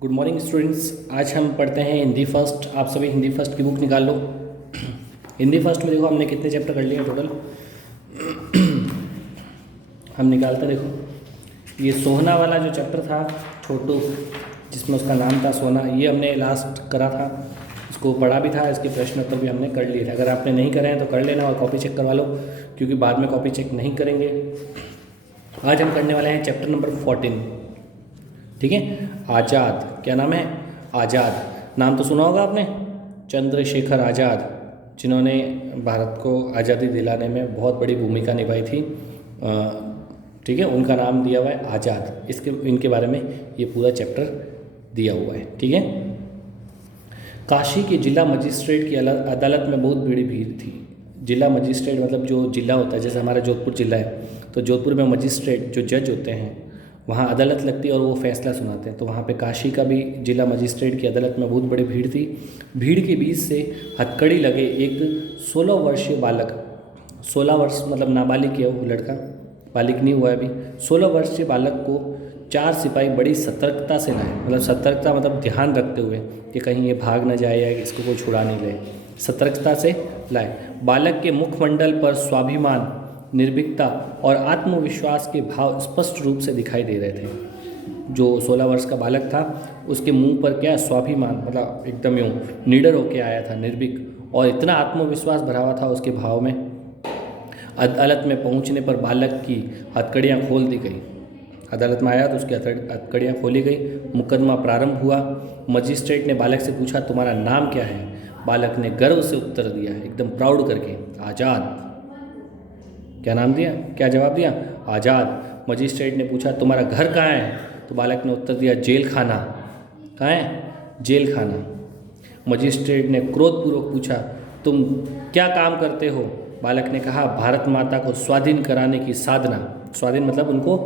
Good morning students. आज हम पढ़ते हैं हिंदी फर्स्ट। आप सभी हिंदी फर्स्ट की बुक निकाल लो। हिंदी फर्स्ट में देखो हमने कितने चैप्टर कर लिए टोटल। हम निकालते देखो, ये सोहना वाला जो चैप्टर था छोटू, जिसमें उसका नाम था सोना, ये हमने लास्ट करा था। इसको पढ़ा भी था, इसके प्रश्न उत्तर भी हमने कर लिए थे। अगर आपने नहीं करे हैं तो कर लेना और कॉपी चेक करवा लो, क्योंकि बाद में कॉपी चेक नहीं करेंगे। आज हम करने वाले हैं चैप्टर नंबर 14। ठीक है, आज़ाद। क्या नाम है? आज़ाद। नाम तो सुना होगा आपने, चंद्रशेखर आज़ाद, जिन्होंने भारत को आज़ादी दिलाने में बहुत बड़ी भूमिका निभाई थी। ठीक है, उनका नाम दिया हुआ है आज़ाद। इनके बारे में ये पूरा चैप्टर दिया हुआ है। ठीक है, काशी के जिला मजिस्ट्रेट की अदालत में बहुत बड़ी भीड़ थी। जिला मजिस्ट्रेट मतलब जो जिला होता है, जैसे हमारा जोधपुर जिला है, तो जोधपुर में मजिस्ट्रेट जो जज होते हैं, वहाँ अदालत लगती है और वो फैसला सुनाते हैं। तो वहाँ पे काशी का भी जिला मजिस्ट्रेट की अदालत में बहुत बड़ी भीड़ थी। भीड़ के बीच से हथकड़ी लगे एक 16 वर्षीय बालक, 16 वर्ष मतलब नाबालिग है वो लड़का, बालिग नहीं हुआ अभी, 16 वर्षीय बालक को 4 सिपाही बड़ी सतर्कता से लाए। मतलब सतर्कता मतलब ध्यान रखते हुए कि कहीं ये भाग न जाए या इसको कोई छुड़ा नहीं ले, सतर्कता से लाए। बालक के मुखमंडल पर स्वाभिमान, निर्भीकता और आत्मविश्वास के भाव स्पष्ट रूप से दिखाई दे रहे थे। जो 16 वर्ष का बालक था, उसके मुंह पर क्या स्वाभिमान, मतलब एकदम यूँ निडर होके आया था, निर्भीक, और इतना आत्मविश्वास भरा हुआ था उसके भाव में। अदालत में पहुंचने पर बालक की हथकड़ियाँ खोल दी गई। अदालत में आया तो उसकी हथकड़ियाँ खोली गई। मुकदमा प्रारंभ हुआ। मजिस्ट्रेट ने बालक से पूछा, तुम्हारा नाम क्या है? बालक ने गर्व से उत्तर दिया, एकदम प्राउड करके, आज़ाद। क्या नाम दिया, क्या जवाब दिया? आज़ाद। मजिस्ट्रेट ने पूछा, तुम्हारा घर कहाँ है? तो बालक ने उत्तर दिया, जेल खाना। कहाँ है? जेल खाना। मजिस्ट्रेट ने क्रोधपूर्वक पूछा, तुम क्या काम करते हो? बालक ने कहा, भारत माता को स्वाधीन कराने की साधना। स्वाधीन मतलब उनको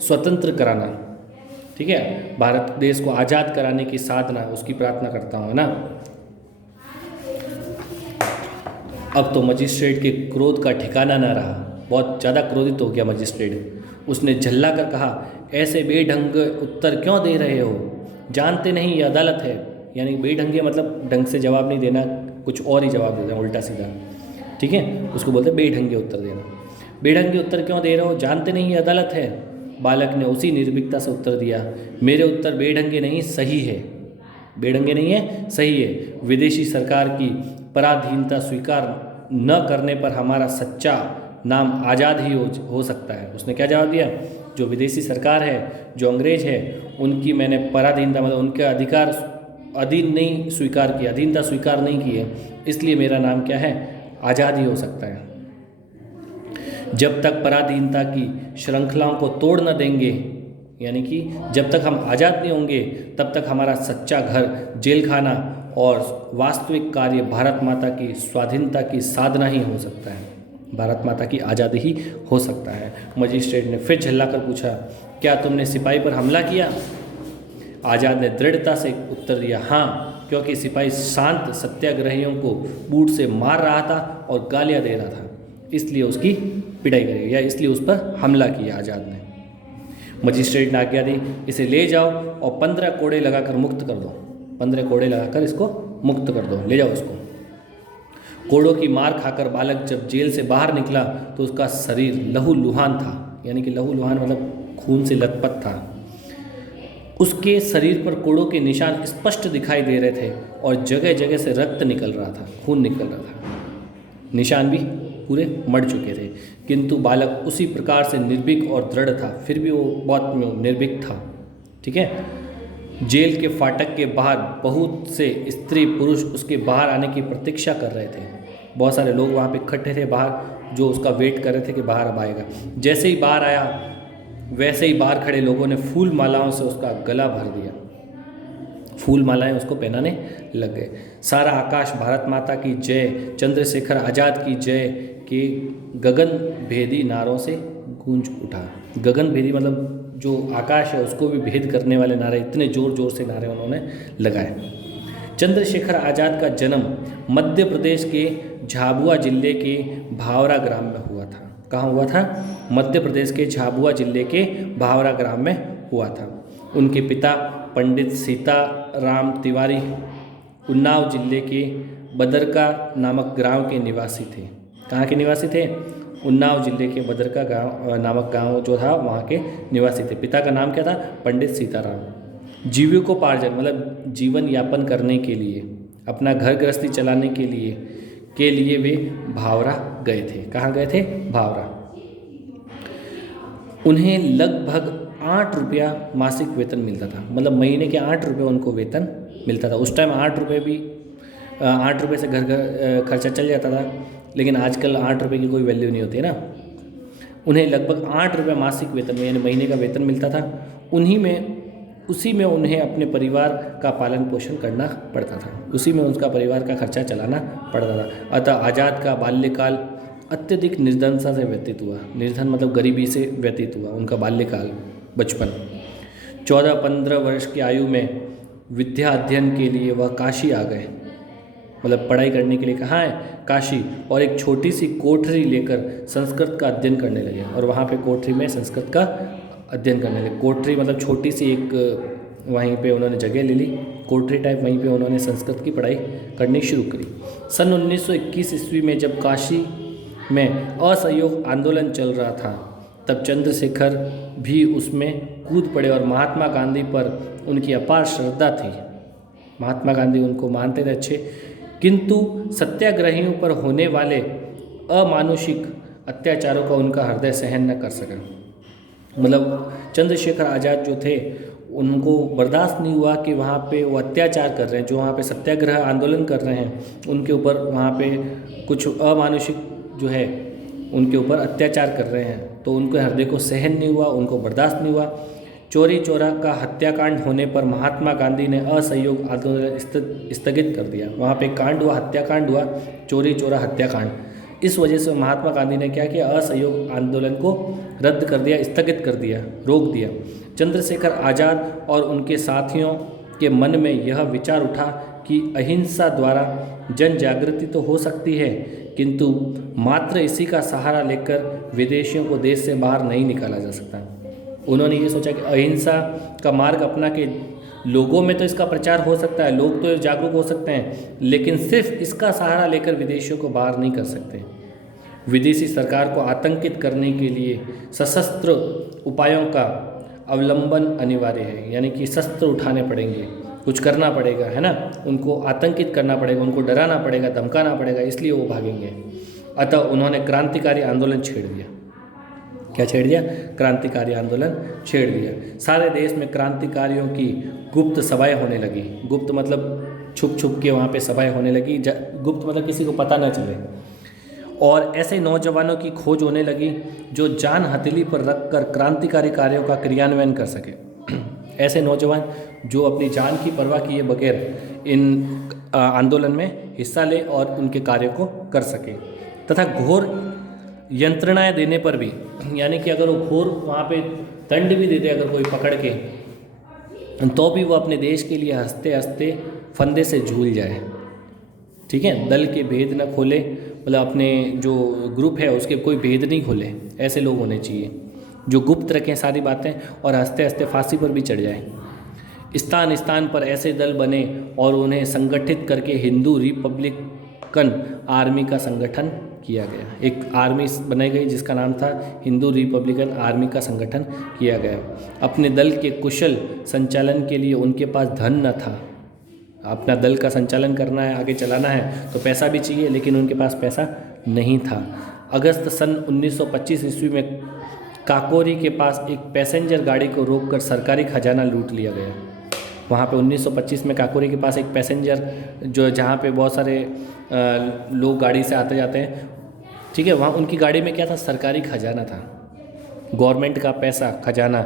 स्वतंत्र कराना। ठीक है, भारत देश को आज़ाद कराने की साधना, उसकी प्रार्थना करता हूँ, है ना। अब तो मजिस्ट्रेट के क्रोध का ठिकाना न रहा, बहुत ज़्यादा क्रोधित हो गया मजिस्ट्रेट। उसने झल्ला कर कहा, ऐसे बेढंग उत्तर क्यों दे रहे हो? जानते नहीं ये अदालत है। यानी बेढंगे मतलब ढंग से जवाब नहीं देना, कुछ और ही जवाब देना, उल्टा सीधा। ठीक है, उसको बोलते हैं बेढंगे उत्तर देना। बेढंगे उत्तर क्यों दे रहे हो? जानते नहीं ये अदालत है। बालक ने उसी निर्भीकता से उत्तर दिया, मेरे उत्तर बेढंगे नहीं, सही है। बेढंगे नहीं है, सही है। विदेशी सरकार की पराधीनता स्वीकार न करने पर हमारा सच्चा नाम आज़ाद ही हो सकता है। उसने क्या जवाब दिया? जो विदेशी सरकार है, जो अंग्रेज है, उनकी मैंने पराधीनता मतलब उनके अधिकार अधीन नहीं स्वीकार किया, अधीनता स्वीकार नहीं की है, इसलिए मेरा नाम क्या है? आज़ाद ही हो सकता है। जब तक पराधीनता की श्रृंखलाओं को तोड़ न देंगे, यानी कि जब तक हम आज़ाद नहीं होंगे, तब तक हमारा सच्चा घर जेल खाना और वास्तविक कार्य भारत माता की स्वाधीनता की साधना ही हो सकता है। भारत माता की आज़ादी ही हो सकता है। मजिस्ट्रेट ने फिर झल्ला कर पूछा, क्या तुमने सिपाही पर हमला किया? आज़ाद ने दृढ़ता से उत्तर दिया, हाँ, क्योंकि सिपाही शांत सत्याग्रहियों को बूट से मार रहा था और गालियाँ दे रहा था, इसलिए उसकी पिटाई करी, या इसलिए उस पर हमला किया आज़ाद ने। मजिस्ट्रेट ने आज्ञा दी, इसे ले जाओ और 15 कोड़े लगाकर मुक्त कर दो। 15 कोड़े लगाकर इसको मुक्त कर दो, ले जाओ इसको। कोड़ों की मार खाकर बालक जब जेल से बाहर निकला तो उसका शरीर लहूलुहान था, यानी कि लहूलुहान मतलब खून से लथपथ था। उसके शरीर पर कोड़ों के निशान स्पष्ट दिखाई दे रहे थे और जगह जगह से रक्त निकल रहा था, खून निकल रहा था, निशान भी पूरे मर चुके थे। किंतु बालक उसी प्रकार से निर्भीक और दृढ़ था, फिर भी वो बहुत निर्भीक था। ठीक है, जेल के फाटक के बाहर बहुत से स्त्री पुरुष उसके बाहर आने की प्रतीक्षा कर रहे थे। बहुत सारे लोग वहाँ पे इकट्ठे थे बाहर, जो उसका वेट कर रहे थे कि बाहर अब आएगा। जैसे ही बाहर आया, वैसे ही बाहर खड़े लोगों ने फूल मालाओं से उसका गला भर दिया, फूल मालाएं उसको पहनाने लग गए। सारा आकाश भारत माता की जय, चंद्रशेखर आज़ाद की जय के गगन भेदी नारों से गूंज उठा। गगन भेदी मतलब जो आकाश है उसको भी भेद करने वाले नारे, इतने ज़ोर ज़ोर से नारे उन्होंने लगाए। चंद्रशेखर आज़ाद का जन्म मध्य प्रदेश के झाबुआ जिले के भावरा ग्राम में हुआ था। कहाँ हुआ था? मध्य प्रदेश के झाबुआ जिले के भावरा ग्राम में हुआ था। उनके पिता पंडित सीताराम तिवारी उन्नाव जिले के बदरका नामक गांव के निवासी थे। कहाँ के निवासी थे? उन्नाव जिले के बदरका गांव नामक गांव जो था वहाँ के निवासी थे। पिता का नाम क्या था? पंडित सीताराम। जीविकोपार्जन मतलब जीवन यापन करने के लिए, अपना घर गृहस्थी चलाने के लिए वे भावरा गए थे। कहाँ गए थे? भावरा। उन्हें लगभग 8 रुपया मासिक वेतन मिलता था, मतलब महीने के 8 रुपये उनको वेतन मिलता था। उस टाइम 8 रुपये से घर खर्चा चल जाता था, लेकिन आजकल 8 रुपये की कोई वैल्यू नहीं होती है ना। उन्हें लगभग 8 रुपये मासिक वेतन यानी महीने का वेतन मिलता था। उसी में उन्हें अपने परिवार का पालन पोषण करना पड़ता था, उसी में उनका परिवार का खर्चा चलाना पड़ता था। अतः आज़ाद का बाल्यकाल अत्यधिक निर्धनता से व्यतीत हुआ। निर्धन मतलब गरीबी से व्यतीत हुआ उनका बाल्यकाल, बचपन। 14-15 वर्ष की आयु में विद्या अध्ययन के लिए वह काशी आ गए, मतलब पढ़ाई करने के लिए कहाँ है? काशी। और एक छोटी सी कोठरी लेकर संस्कृत का अध्ययन करने लगे, और वहाँ पे कोठरी में संस्कृत का अध्ययन करने लगे। कोठरी मतलब छोटी सी एक वहीं पे उन्होंने जगह ले ली, कोठरी टाइप, वहीं पे उन्होंने संस्कृत की पढ़ाई करनी शुरू करी। सन 1921 ईस्वी में जब काशी में असहयोग आंदोलन चल रहा था, तब चंद्रशेखर भी उसमें कूद पड़े और महात्मा गांधी पर उनकी अपार श्रद्धा थी। महात्मा गांधी उनको मानते थे अच्छे, किंतु सत्याग्रहियों पर होने वाले अमानुषिक अत्याचारों का उनका हृदय सहन न कर सका। मतलब चंद्रशेखर आज़ाद जो थे उनको बर्दाश्त नहीं हुआ कि वहाँ पे वो अत्याचार कर रहे हैं, जो वहाँ पे सत्याग्रह आंदोलन कर रहे हैं उनके ऊपर वहाँ पे कुछ अमानुषिक जो है उनके ऊपर अत्याचार कर रहे हैं, तो उनके हृदय को सहन नहीं हुआ, उनको बर्दाश्त नहीं हुआ। चौरी चौरा का हत्याकांड होने पर महात्मा गांधी ने असहयोग आंदोलन स्थगित कर दिया। वहाँ पे कांड हुआ, हत्याकांड हुआ, चौरी चौरा हत्याकांड। इस वजह से महात्मा गांधी ने क्या किया? असहयोग आंदोलन को रद्द कर दिया, स्थगित कर दिया, रोक दिया। चंद्रशेखर आज़ाद और उनके साथियों के मन में यह विचार उठा कि अहिंसा द्वारा जन जागृति तो हो सकती है, किंतु मात्र इसी का सहारा लेकर विदेशियों को देश से बाहर नहीं निकाला जा सकता। उन्होंने ये सोचा कि अहिंसा का मार्ग अपना के लोगों में तो इसका प्रचार हो सकता है, लोग तो जागरूक हो सकते हैं, लेकिन सिर्फ इसका सहारा लेकर विदेशियों को बाहर नहीं कर सकते। विदेशी सरकार को आतंकित करने के लिए सशस्त्र उपायों का अवलंबन अनिवार्य है, यानी कि शस्त्र उठाने पड़ेंगे, कुछ करना पड़ेगा, है ना। उनको आतंकित करना पड़ेगा, उनको डराना पड़ेगा, धमकाना पड़ेगा, इसलिए वो भागेंगे। अतः उन्होंने क्रांतिकारी आंदोलन छेड़ दिया। क्या छेड़ दिया? क्रांतिकारी आंदोलन छेड़ दिया। सारे देश में क्रांतिकारियों की गुप्त सभाएं होने लगी। गुप्त मतलब छुप छुप के वहाँ पे सभाएं होने लगी। गुप्त मतलब किसी को पता न चले। और ऐसे नौजवानों की खोज होने लगी जो जान हथेली पर रखकर क्रांतिकारी कार्यों का क्रियान्वयन कर सके। ऐसे नौजवान जो अपनी जान की परवाह किए बगैर इन आंदोलन में हिस्सा ले और उनके कार्यों को कर सके, तथा घोर यंत्रणाएं देने पर भी, यानी कि अगर वो घोर वहाँ पे दंड भी देते अगर कोई पकड़ के, तो भी वो अपने देश के लिए हंसते हंसते फंदे से झूल जाए। ठीक है, दल के भेद न खोले, मतलब अपने जो ग्रुप है उसके कोई भेद नहीं खोले। ऐसे लोग होने चाहिए जो गुप्त रखें सारी बातें और हंसते हंसते फांसी पर भी चढ़ जाएं। स्थान स्थान पर ऐसे दल बने और उन्हें संगठित करके हिंदू रिपब्लिकन आर्मी का संगठन किया गया। एक आर्मी बनाई गई जिसका नाम था हिंदू रिपब्लिकन आर्मी का संगठन किया गया। अपने दल के कुशल संचालन के लिए उनके पास धन न था। अपना दल का संचालन करना है, आगे चलाना है तो पैसा भी चाहिए, लेकिन उनके पास पैसा नहीं था। अगस्त सन 1925 ईस्वी में काकोरी के पास एक पैसेंजर गाड़ी को रोककर सरकारी खजाना लूट लिया गया। वहाँ पे 1925 में काकोरी के पास एक पैसेंजर जो जहाँ पे बहुत सारे लोग गाड़ी से आते जाते हैं, ठीक है, वहाँ उनकी गाड़ी में क्या था? सरकारी खजाना था, गवर्नमेंट का पैसा, खजाना,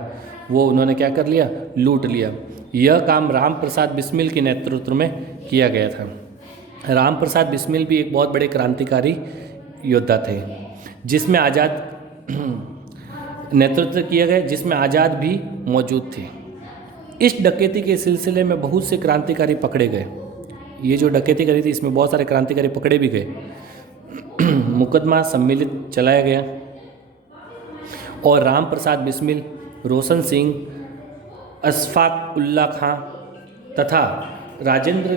वो उन्होंने क्या कर लिया? लूट लिया। यह काम राम प्रसाद बिस्मिल के नेतृत्व में किया गया था। राम प्रसाद बिस्मिल भी एक बहुत बड़े क्रांतिकारी योद्धा थे, जिसमें आज़ाद नेतृत्व किया गया, जिसमें आज़ाद भी मौजूद थे। इस डकैती के सिलसिले में बहुत से क्रांतिकारी पकड़े गए। ये जो डकैती करी थी इसमें बहुत सारे क्रांतिकारी पकड़े भी गए। मुकदमा सम्मिलित चलाया गया और राम प्रसाद बिस्मिल, रोशन सिंह, अशफाक उल्ला खां तथा राजेंद्र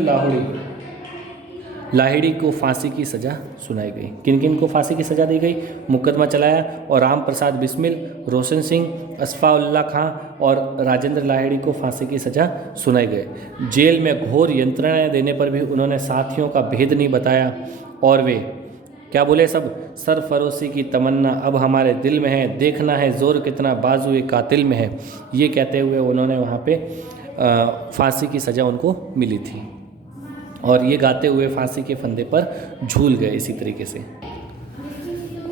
लाहिड़ी को फांसी की सज़ा सुनाई गई। किन किन को फांसी की सज़ा दी गई? मुकदमा चलाया और राम प्रसाद बिस्मिल, रोशन सिंह, अशफाउल्ला खां और राजेंद्र लाहिड़ी को फांसी की सज़ा सुनाई गई। जेल में घोर यंत्रणाएं देने पर भी उन्होंने साथियों का भेद नहीं बताया और वे क्या बोले? सब सरफरोशी की तमन्ना अब हमारे दिल में है, देखना है जोर कितना बाजुए कातिल में है, ये कहते हुए उन्होंने वहाँ पे फांसी की सज़ा उनको मिली थी और ये गाते हुए फांसी के फंदे पर झूल गए। इसी तरीके से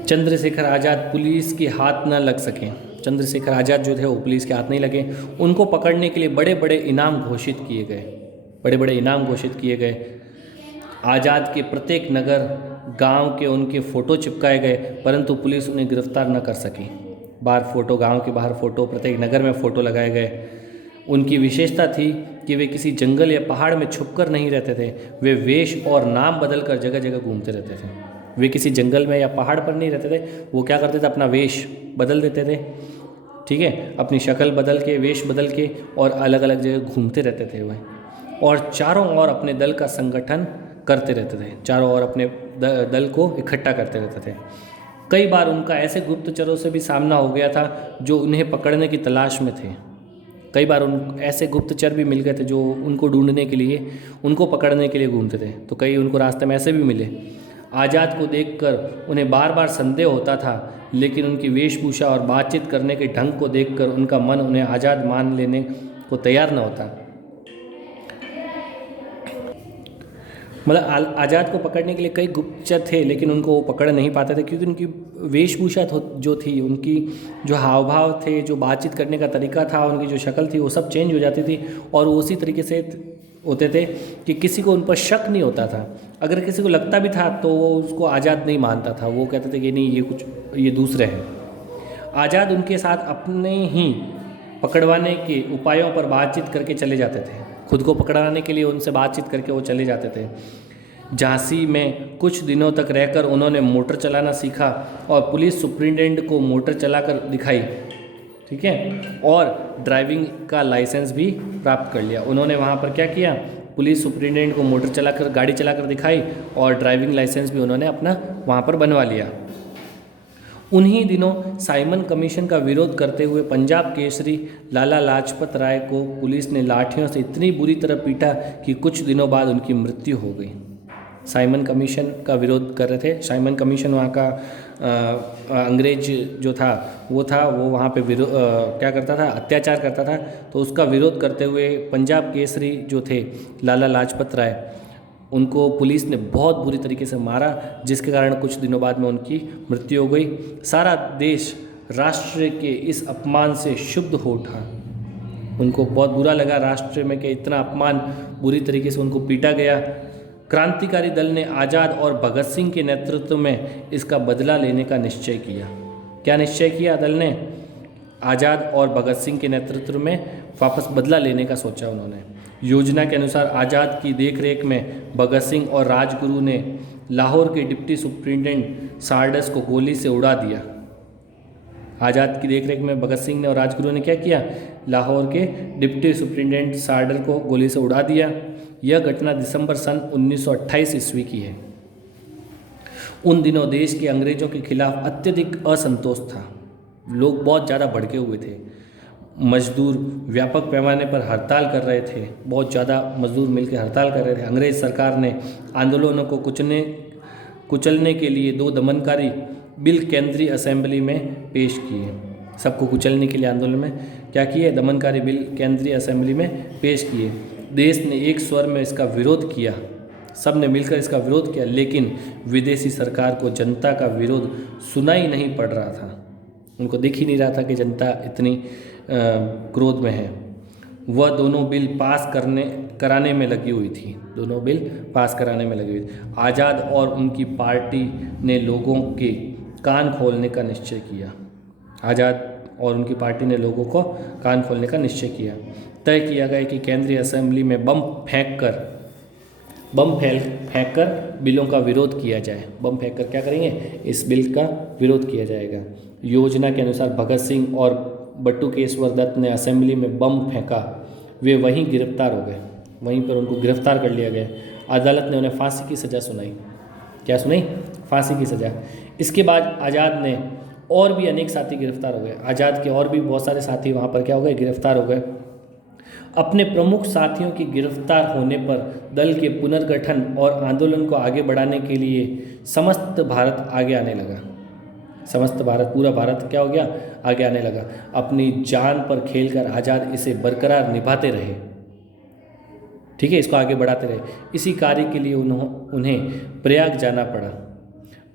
चंद्रशेखर आज़ाद पुलिस के हाथ न लग सके। चंद्रशेखर आज़ाद जो थे वो पुलिस के हाथ नहीं लगे। उनको पकड़ने के लिए बड़े बड़े इनाम घोषित किए गए, बड़े बड़े इनाम घोषित किए गए। आज़ाद के प्रत्येक नगर गांव के उनके फ़ोटो चिपकाए गए, परंतु पुलिस उन्हें गिरफ्तार न कर सकी। बाहर फ़ोटो, गांव के बाहर फ़ोटो, प्रत्येक नगर में फ़ोटो लगाए गए। उनकी विशेषता थी कि वे किसी जंगल या पहाड़ में छुपकर नहीं रहते थे, वे वेश और नाम बदलकर जगह जगह घूमते रहते थे। वे किसी जंगल में या पहाड़ पर नहीं रहते थे, वो क्या करते थे? अपना वेश बदल देते थे, ठीक है, अपनी शक्ल बदल के, वेश बदल के और अलग अलग जगह घूमते रहते थे वह, और चारों ओर अपने दल का संगठन करते रहते थे, चारों ओर अपने दल को इकट्ठा करते रहते थे। कई बार उनका ऐसे गुप्तचरों से भी सामना हो गया था जो उन्हें पकड़ने की तलाश में थे। कई बार उन ऐसे गुप्तचर भी मिल गए थे जो उनको ढूंढने के लिए, उनको पकड़ने के लिए घूमते थे, तो कई उनको रास्ते में ऐसे भी मिले। आज़ाद को देखकर उन्हें बार बार संदेह होता था, लेकिन उनकी वेशभूषा और बातचीत करने के ढंग को देखकर उनका मन उन्हें आज़ाद मान लेने को तैयार न होता। मतलब आज़ाद को पकड़ने के लिए कई गुप्तचर थे, लेकिन उनको वो पकड़ नहीं पाते थे, क्योंकि उनकी वेशभूषा जो थी, उनकी जो हाव भाव थे, जो बातचीत करने का तरीका था, उनकी जो शक्ल थी, वो सब चेंज हो जाती थी और वो उसी तरीके से होते थे कि किसी को उन पर शक नहीं होता था। अगर किसी को लगता भी था तो वो उसको आज़ाद नहीं मानता था, वो कहते थे कि नहीं, ये दूसरे हैं। आज़ाद उनके साथ अपने ही पकड़वाने के उपायों पर बातचीत करके चले जाते थे। खुद को पकड़ाने के लिए उनसे बातचीत करके वो चले जाते थे। झांसी में कुछ दिनों तक रहकर उन्होंने मोटर चलाना सीखा और पुलिस सुप्रिंटेंडेंट को मोटर चलाकर दिखाई, ठीक है, और ड्राइविंग का लाइसेंस भी प्राप्त कर लिया। उन्होंने वहाँ पर क्या किया? पुलिस सुप्रिंटेंडेंट को मोटर चलाकर, गाड़ी चलाकर दिखाई और ड्राइविंग लाइसेंस भी उन्होंने अपना वहाँ पर बनवा लिया। उन्हीं दिनों साइमन कमीशन का विरोध करते हुए पंजाब केसरी लाला लाजपत राय को पुलिस ने लाठियों से इतनी बुरी तरह पीटा कि कुछ दिनों बाद उनकी मृत्यु हो गई। साइमन कमीशन का विरोध कर रहे थे। साइमन कमीशन वहाँ का अंग्रेज जो था वो वहाँ पे क्या करता था? अत्याचार करता था। तो उसका विरोध करते हुए पंजाब केसरी जो थे लाला लाजपत राय, उनको पुलिस ने बहुत बुरी तरीके से मारा, जिसके कारण कुछ दिनों बाद में उनकी मृत्यु हो गई। सारा देश राष्ट्र के इस अपमान से क्षुब्ध हो उठा। उनको बहुत बुरा लगा राष्ट्र में कि इतना अपमान, बुरी तरीके से उनको पीटा गया। क्रांतिकारी दल ने आज़ाद और भगत सिंह के नेतृत्व में इसका बदला लेने का निश्चय किया। क्या निश्चय किया दल ने? आज़ाद और भगत सिंह के नेतृत्व में वापस बदला लेने का सोचा उन्होंने। योजना के अनुसार आज़ाद की देखरेख में भगत सिंह और राजगुरु ने लाहौर के डिप्टी सुप्रिंटेंडेंट सार्डस को गोली से उड़ा दिया। आज़ाद की देखरेख में भगत सिंह ने और राजगुरु ने क्या किया? लाहौर के डिप्टी सुप्रिंटेंडेंट सार्डर को गोली से उड़ा दिया। यह घटना दिसंबर सन 1928 ईस्वी की है। उन दिनों देश के अंग्रेजों के खिलाफ अत्यधिक असंतोष था। लोग बहुत ज़्यादा भड़के हुए थे। मजदूर व्यापक पैमाने पर हड़ताल कर रहे थे, बहुत ज़्यादा मजदूर मिलकर हड़ताल कर रहे थे। अंग्रेज सरकार ने आंदोलनों को कुचलने के लिए 2 दमनकारी बिल केंद्रीय असेंबली में पेश किए। सबको कुचलने के लिए आंदोलन में क्या किए? दमनकारी बिल केंद्रीय असेंबली में पेश किए। देश ने एक स्वर में इसका विरोध किया, सब ने मिलकर इसका विरोध किया, लेकिन विदेशी सरकार को जनता का विरोध सुनाई नहीं पड़ रहा था। उनको दिख ही नहीं रहा था कि जनता इतनी क्रोध में है। वह दोनों बिल कराने में लगी हुई थी। दोनों बिल पास कराने में लगी हुई थी। आज़ाद और उनकी पार्टी ने लोगों के कान खोलने का निश्चय किया। आज़ाद और उनकी पार्टी ने लोगों को कान खोलने का निश्चय किया। तय किया गया कि केंद्रीय असेंबली में बम फेंक कर बिलों का विरोध किया जाए। बम फेंक कर क्या करेंगे? इस बिल का विरोध किया जाएगा। योजना के अनुसार भगत सिंह और बट्टू केशवर दत्त ने असेंबली में बम फेंका, वे वहीं गिरफ्तार हो गए। वहीं पर उनको गिरफ्तार कर लिया गया। अदालत ने उन्हें फांसी की सज़ा सुनाई। क्या सुनाई? फांसी की सज़ा। इसके बाद आज़ाद ने और भी अनेक साथी गिरफ्तार हो गए। आज़ाद के और भी बहुत सारे साथी वहाँ पर क्या हो गए? गिरफ्तार हो गए। अपने प्रमुख साथियों की गिरफ्तार होने पर दल के पुनर्गठन और आंदोलन को आगे बढ़ाने के लिए समस्त भारत आगे आने लगा। समस्त भारत, पूरा भारत क्या हो गया? आगे आने लगा। अपनी जान पर खेलकर आज़ाद इसे बरकरार निभाते रहे। ठीक है, इसको आगे बढ़ाते रहे। इसी कार्य के लिए उन्हें प्रयाग जाना पड़ा।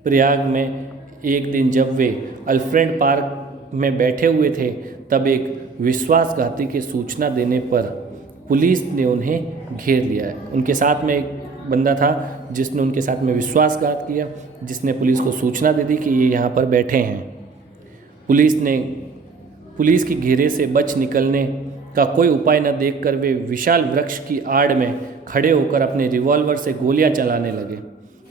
प्रयाग में एक दिन जब वे अल्फ्रेड पार्क में बैठे हुए थे, तब एक विश्वासघाती के सूचना देने पर पुलिस ने उन्हें घेर लिया है। उनके साथ में एक बंदा था जिसने उनके साथ में विश्वासघात किया, जिसने पुलिस को सूचना दे दी कि ये यहाँ पर बैठे हैं। पुलिस की घेरे से बच निकलने का कोई उपाय न देखकर वे विशाल वृक्ष की आड़ में खड़े होकर अपने रिवॉल्वर से गोलियां चलाने लगे।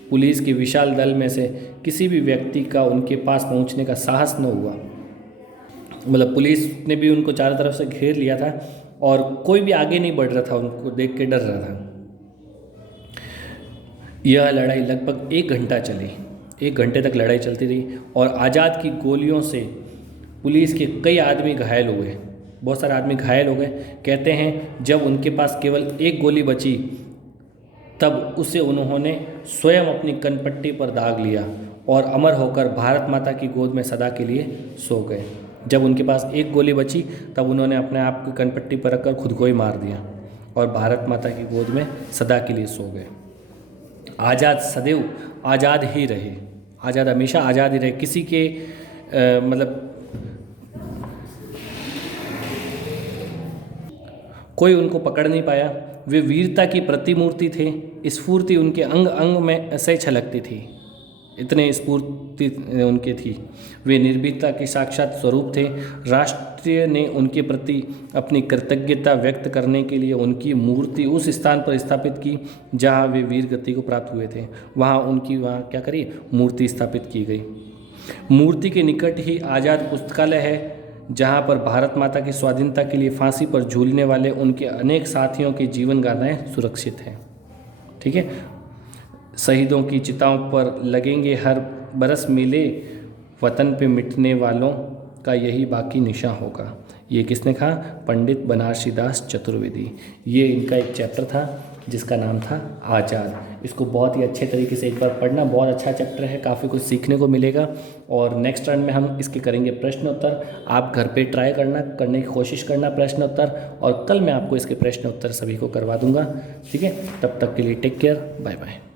पुलिस के विशाल दल में से किसी भी व्यक्ति का उनके पास पहुंचने का साहस न हुआ। मतलब पुलिस ने भी उनको चारों तरफ से घेर लिया था और कोई भी आगे नहीं बढ़ रहा था, उनको देख के डर रहा था। यह लड़ाई लगभग 1 घंटा चली। 1 घंटे तक लड़ाई चलती रही और आज़ाद की गोलियों से पुलिस के कई आदमी घायल हुए, बहुत सारे आदमी घायल हो गए। कहते हैं जब उनके पास केवल 1 गोली बची तब उसे उन्होंने स्वयं अपनी कनपट्टी पर दाग लिया और अमर होकर भारत माता की गोद में सदा के लिए सो गए। जब उनके पास 1 गोली बची तब उन्होंने अपने आप की कनपट्टी पर रखकर खुद को ही मार दिया और भारत माता की गोद में सदा के लिए सो गए। आज़ाद सदैव आज़ाद ही रहे। आज़ाद हमेशा आज़ाद ही रहे। किसी के मतलब कोई उनको पकड़ नहीं पाया। वे वीरता की प्रतिमूर्ति थे। स्फूर्ति उनके अंग अंग में ऐसे छलकती थी, इतने स्फूर्ति उनके थी। वे निर्भीकता के साक्षात स्वरूप थे। राष्ट्र ने उनके प्रति अपनी कृतज्ञता व्यक्त करने के लिए उनकी मूर्ति उस स्थान पर स्थापित की जहां वे वीर गति को प्राप्त हुए थे। वहां क्या करी? मूर्ति स्थापित की गई। मूर्ति के निकट ही आज़ाद पुस्तकालय है, जहां पर भारत माता की स्वाधीनता के लिए फांसी पर झूलने वाले उनके अनेक साथियों की जीवन गाथाएं सुरक्षित हैं। ठीक है। शहीदों की चिताओं पर लगेंगे हर बरस मेले, वतन पे मिटने वालों का यही बाकी निशान होगा। ये किसने कहा? पंडित बनारसी दास चतुर्वेदी। ये इनका एक चैप्टर था जिसका नाम था आज़ाद। इसको बहुत ही अच्छे तरीके से एक बार पढ़ना, बहुत अच्छा चैप्टर है, काफ़ी कुछ सीखने को मिलेगा। और नेक्स्ट टर्न में हम इसके करेंगे प्रश्न उत्तर। आप घर पे ट्राई करने की कोशिश करना प्रश्न उत्तर, और कल मैं आपको इसके प्रश्न उत्तर सभी को करवा दूंगा। ठीक है, तब तक के लिए टेक केयर, बाय बाय।